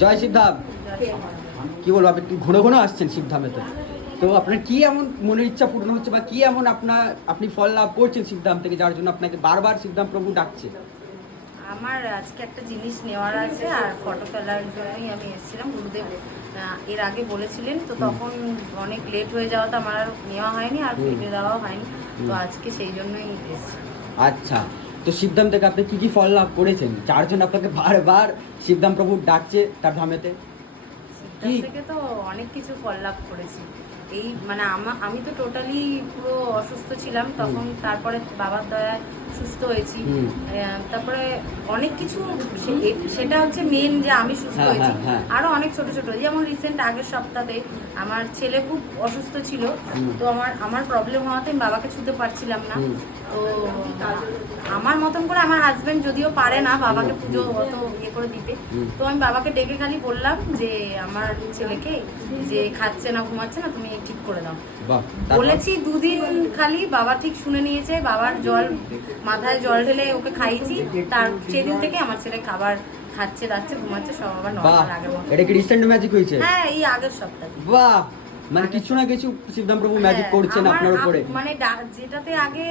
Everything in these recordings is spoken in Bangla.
জয় সিদ্ধাম কি বলব আপনি ঘন ঘন আসছেন সিদ্ধামেতে তো আপনার কি এমন মনের ইচ্ছা পূর্ণ হচ্ছে বা কি এমন আপনার আপনি ফল লাভ করছেন সিদ্ধাম থেকে যার জন্য আপনাকে বারবার সিদ্ধাম প্রভু ডাকছে? আমার আজকে একটা জিনিস নেওয়ার আছে আর ফটো ফেলার জন্যই আমি এসেছিলাম গুরুদেব এর আগে বলেছিলেন তো তখন অনেক লেট হয়ে যাওয়াতে আমার আর নেওয়া হয়নি আর ফিরে দেওয়া হয়নি তো আজকে সেই জন্যই এসেছি। আচ্ছা। তো সিদ্ধাম থেকে আপনি কী কী ফল লাভ করেছেন? চারজন আপনাকে বারবার সিদ্ধাম প্রভু ডাকছে তার ধামেতে? থেকে তো অনেক কিছু ফল লাভ করেছি। এই মানে আমা- আমি তো টোটালি পুরো অসুস্থ ছিলাম তখন তারপরে বাবার দয়ায় সুস্থ হয়েছি। তারপরে অনেক কিছু সেটা হচ্ছে মেন যে আমি সুস্থ হ্যাঁ, হয়েছি। হ্যাঁ, হ্যাঁ। আরও অনেক ছোট ছোট। যেমন রিসেন্ট আগের সপ্তাহে আমার ছেলে খুব অসুস্থ ছিল তো আমার আমার প্রবলেম হওয়াতে আমি বাবাকে ছুতে পারছিলাম না। তো আমার মতন করে আমার হাজবেন্ড যদিও পারে না বাবাকে পুজো অত ইয়ে করে দিতে তো আমি বাবাকে ডেকে খালি বললাম যে আমার ছেলেকে যে খাচ্ছে না ঘুমাচ্ছে না তুমি ঠিক করে দাও। বলেছি দুদিন খালি বাবা ঠিক শুনে নিয়েছে বাবার জল মাথায় জল ঢেলে ওকে খাইয়েছি। তার সেদিন থেকে আমার ছেলে খাবার খাচ্ছে দাচ্ছে ঘুমাচ্ছে সব আবার নর্মাল আগের মতো এটা কি রিসেন্ট ম্যাজিক হয়েছে? হ্যাঁ এই আগের সপ্তাহে। বাহ মানে কিছু না কিছু শিবদাম প্রভু ম্যাজিক করছেন আপনার উপরে। মানে যেটাতে আগে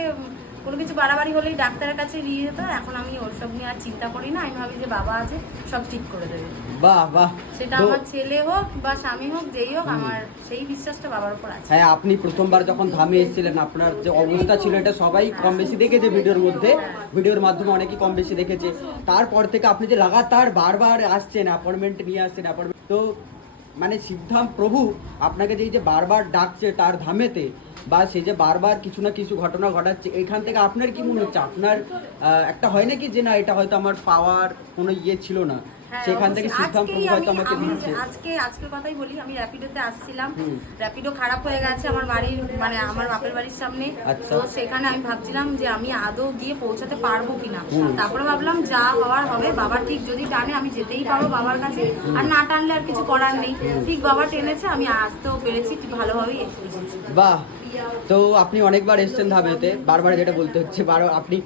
কোনো কিছু বাড়াবাড়ি হলেই ডাক্তারের কাছে নিয়ে যেত এখন আমি ওসব নিয়ে আর চিন্তা করি না আমি ভাবি যে বাবা আছে সব ঠিক করে দেবে। বাহ বাহ। সেটা আমার ছেলে হোক বা স্বামী হোক যেই হোক আমার সেই বিশ্বাসটা বাবার উপর আছে। হ্যাঁ আপনি প্রথমবার যখন ধামে এসেছিলেন আপনার যে অবস্থা ছিল এটা সবাই কম বেশি দেখেছে ভিডিওর মধ্যে। ভিডিওর মাধ্যমে অনেকেই কম বেশি দেখেছে। তারপর থেকে আপনি যে লাগাতার বারবার আসছেন অ্যাপয়েন্টমেন্ট নিয়ে আসছেন অ্যাপয়েন্টমেন্ট তো মানে সিদ্ধাম প্রভু আপনাকে যে এই যে বারবার ডাকছে তার ধামেতে বা সে যে বারবার কিছু না কিছু ঘটনা ঘটাচ্ছে, এখান থেকে আপনার কি মনে হচ্ছে? আপনার একটা হয় নাকি যে না, এটা হয়তো আমার পাওয়ার কোনো ইয়ে ছিল না? সেখান থেকে প্রভু হয়তো আমি- আমাকে দিচ্ছে আজকে আজকের কথাই বলি আমি র্যাপিডোতে আসছিলাম। র্যাপিডো খারাপ হয়ে গেছে আমার বাড়ির মানে আমার বাপের বাড়ির সামনে। আচ্ছা। তো সেখানে আমি ভাবছিলাম যে আমি আদৌ গিয়ে পৌঁছাতে পারব কিনা। তারপরে ভাবলাম যা হওয়ার হবে বাবা ঠিক যদি টানে আমি যেতেই পারব বাবার কাছে। আর না টানলে আর কিছু করার নেই। ঠিক বাবা টেনেছে আমি আসতেও পেরেছি ভালোভাবেই এসেছি। বাহ! তো আপনি অনেকবার এসেছেন ধাবেতে বারবার যেটা বলতে হচ্ছে বারো আপনি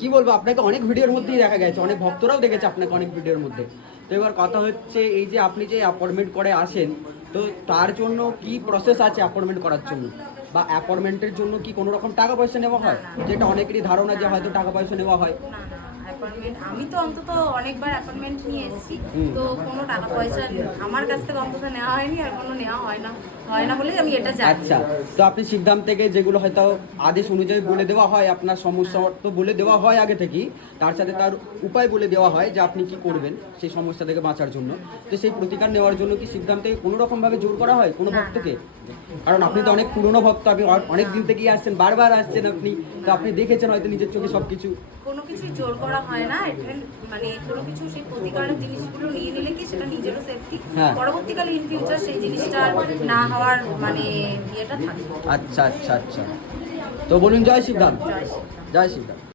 কি বলব, আপনাকে অনেক ভিডিওর মধ্যেই দেখা গেছে, অনেক ভক্তরাও দেখেছে আপনাকে অনেক ভিডিওর মধ্যে। তো এবার কথা হচ্ছে এই যে আপনি যে অ্যাপয়েন্টমেন্ট করে আসেন, তো তার জন্য কি প্রসেস আছে অ্যাপয়েন্টমেন্ট করার জন্য? বা অ্যাপয়েন্টমেন্টের জন্য কি কোনো রকম টাকা পয়সা নেওয়া হয়। যেটা অনেকেরই ধারণা যে হয়তো টাকা পয়সা নেওয়া হয়। অ্যাপয়েন্টমেন্ট আমি তো অন্তত অনেকবার অ্যাপয়েন্টমেন্ট নিয়ে এসেছি। তো কোনো টাকা পয়সা আমার কাছ থেকে অন্তত নেওয়া হয়নি আর কোনো নেওয়া হয় না। হয় না বলেই আমি এটা জানি। আচ্ছা তো আপনি সিদ্ধান্ত থেকে যেগুলো হয়তো আদেশ অনুযায়ী বলে দেওয়া হয় আপনার সমস্যা তো বলে দেওয়া হয় আগে থেকেই তার সাথে তার উপায় বলে দেওয়া হয় যে আপনি কি করবেন সেই সমস্যা থেকে বাঁচার জন্য। তো সেই প্রতিকার নেওয়ার জন্য কি সিদ্ধান্তে কোনো রকম ভাবে জোর করা হয় কোনো। ভক্তকে? কারণ আপনি তো অনেক পুরনো ভক্ত আপনি অনেক দিন থেকেই আসছেন বারবার আসছেন আপনি। তো আপনি দেখেছেন হয়তো নিজের চোখে সবকিছু। কোনো কিছুই জোর করা হয় না মানে কোনো কিছু সেই প্রতিকারের জিনিসগুলো নিয়ে নিলে কি সেটা নিজেরও সেফটি হ্যাঁ। পরবর্তীকালে ইন ফিউচার সেই জিনিসটা না হওয়ার মানে ইয়েটা থাকবে। আচ্ছা আচ্ছা আচ্ছা। তো বলুন জয় শ্রীরাম জয় শ্রীরাম।